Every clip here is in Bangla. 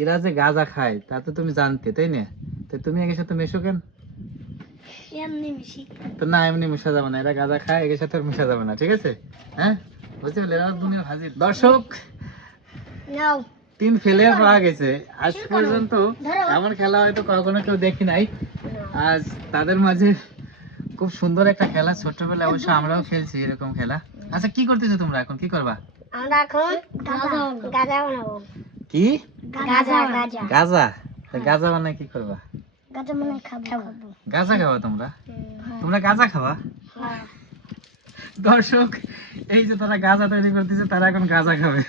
এরা যে গাঁজা খায় তা তো তুমি জানতে, তাই না? তো তুমি এর সাথে মেশো কেন? তো না, এমনি মেশা যাবে না, এরা গাঁজা খায়, এর সাথে মেশা যাবে না, ঠিক আছে? হ্যাঁ, বুঝতে পারলে? এরা দুনিয়ার হাজির। দর্শক, 3 ফেলে পাওয়া গেছে। আজ পর্যন্ত এমন খেলা হয়তো কখনো কেউ দেখি নাই। আজ তাদের মাঝে খুব সুন্দর একটা খেলা, ছোটবেলায় অবশ্য আমরাও খেলছি এরকম খেলা। আচ্ছা, কি করতেছো তোমরা এখন? কি করবা? আমরা এখন গাজা বানাবো। কি গাজা গাজা গাঁজা? গাঁজা বানায় কি করবা? গাজা মানে খাবো। গাঁজা খাবা তোমরা? তোমরা গাঁজা খাবা? হ্যাঁ। দর্শক, এই যে তারা গাঁজা তৈরি করতেছে, তারা এখন গাঁজা খাবে।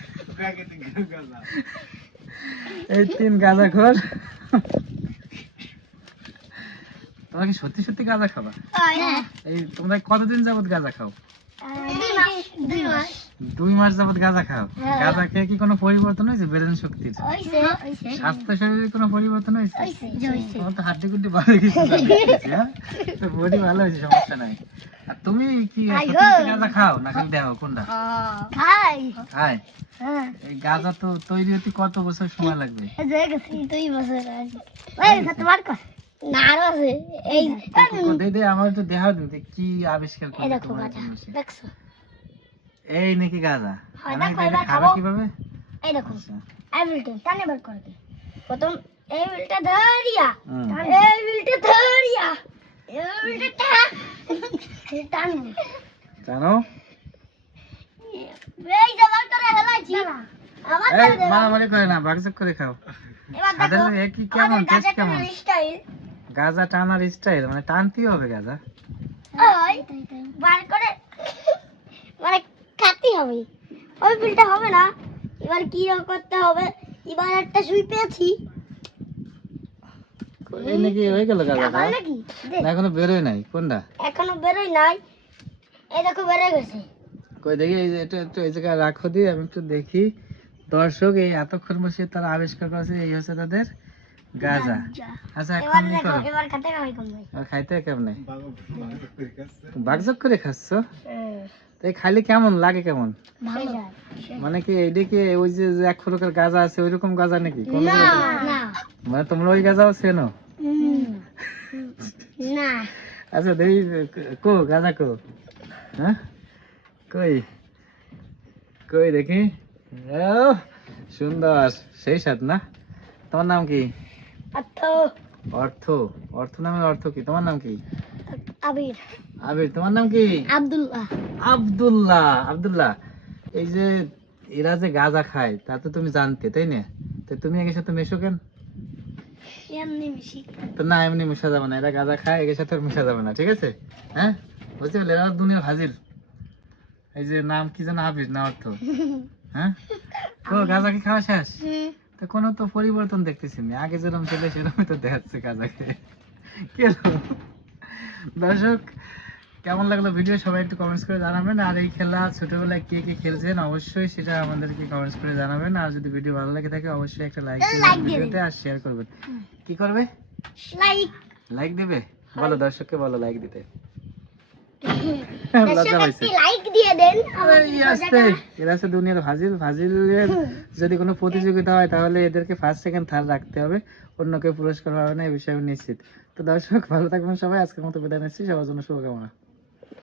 এই 3 গাঁজাখোর। তোমরা কি সত্যি সত্যি গাঁজা খাবা? এই তোমরা কতদিন যাবত গাঁজা খাও? 2 মাস যাবত গাঁজা খাও? গাঁজা খেয়ে কি কোনো পরিবর্তন হয়েছে ব্রেন শক্তির, স্বাস্থ্য শরীরের কোনো পরিবর্তন হয়েছে? তোমার তো হাড্ডি গুড্ডি ভালো কিছু তো বডি ভালো হয়েছে, সমস্যা নাই। আর তুমি কি সত্যি সত্যি গাঁজা খাও না খালি দেখো কোনটা খায়? এই গাঁজা তো তৈরি হতে কত বছর সময় লাগবে? আমার তো দেখা দিতে কি আবিষ্কার করলে তোমার জন্য সে? এই নাকি গাঁজা? খাবে কিভাবে? এই দেখো, আচ্ছা। এই বিলটা টানে বার করে দে। প্রথম এই বিলটা ধরিয়া, হুম। এই বিলটা ধরিয়া, এই বিলটা টান। জানো, এই যে বার করে হেলাইছি। আমার এই মারামারি করে না, ভাগযোগ করে খাও। এবার সাদের দেখো, কি কেমন টেস্ট কেমন? স্টাইল গাঁজা টানার স্টাইল মানে টানতেই হবে গাঁজা। ওই বার করে মানে কাটি হবে। ওই বিলটা হবে না। এবার কি করতে হবে? এবার একটা সুই পেয়েছি। এই নাকি হয়ে গেল গাঁজা আবার খাওয়া? নাকি? না, এখনো বেরোয় নাই। কোনটা? এখনো বেরোয় নাই। এই দেখো বেরোয় গেছে। কই দেখি, এই যে এটা একটু এই জায়গায় রাখো দিয়ে আমি একটু দেখি। দর্শক, এই এতক্ষণ বসে তারা আবিষ্কার করেছে, এই হচ্ছে তাদের গাঁজা। আচ্ছা, এবার এখন কি দেখো, করো? এবার খাতে খাওয়াই কমবে। আর খাইতে কেমনে? ভাগযোগ করে খাচ্ছ? তো এই খাইলে কেমন লাগে? কেমন ভালো। মানে কি এইদিকে ওই যে যে এক প্রকার গাঁজা আছে ওই রকম গাঁজা নাকি? কোন না রকম? না মানে তোমরা ওই গাঁজাও চেনো? না। আচ্ছা দেখি, কো গাঁজা কো? হ্যাঁ, কই কই দেখি। ও, সুন্দর, সেই স্বাদ না? তোমার নাম কি? আতো অর্থ। অর্থ নামের অর্থ কি? তোমার নাম কি? আবির। আবির। তোমার নাম কি? আব্দুল্লাহ। আব্দুল্লাহ। আব্দুল্লাহ, এই যে এরা যে গাঁজা খায় তা তো তুমি জানতে, তাই না? তো তুমি এর সাথে মেশো কেন? এমনি মিশি। তো না, এমনি মেশা যাবে না, এরা গাঁজা খায়, এর সাথে মেশা যাবে না, ঠিক আছে? হ্যাঁ, বুঝতে পারলে? এরা দুনিয়ার হাজির। এই যে নাম কি যেন, আবির না অর্থ? হ্যাঁ, তো গাঁজা কি খাওয়া শেষ? তো কোনো তো পরিবর্তন দেখতেছি না, আগে যেরকম ছিল সেরকমই তো দেখাচ্ছে গাঁজাকে। কেন? দর্শক, কেমন লাগলো ভিডিও সবাই একটু কমেন্টস করে জানাবেন। আর এই খেলা ছোটবেলায় কে কে খেলছেন অবশ্যই সেটা আমাদেরকে কমেন্টস করে জানাবেন। আর যদি ভিডিও ভালো লাগে থাকে অবশ্যই একটা লাইক দিবেন ভিডিওতে, আর শেয়ার করবেন। কি করবে? লাইক। লাইক দিবে? বলো দর্শককে, বলো লাইক দিতে। লজ্জা পাইছে। লাইক দিয়ে দেন। এই আস্তে, এরা আছে দুনিয়ার ফাজিল। ফাজিলের যদি কোনো প্রতিযোগিতা হয় তাহলে এদেরকে ফার্স্ট সেকেন্ড থার্ড রাখতে হবে, অন্য কেউ পুরস্কার পাবে না, এই বিষয়ে আমি নিশ্চিত। তো দর্শক, ভালো থাকবেন সবাই। আজকের মতো বিদায় নিচ্ছি, সবার জন্য শুভকামনা।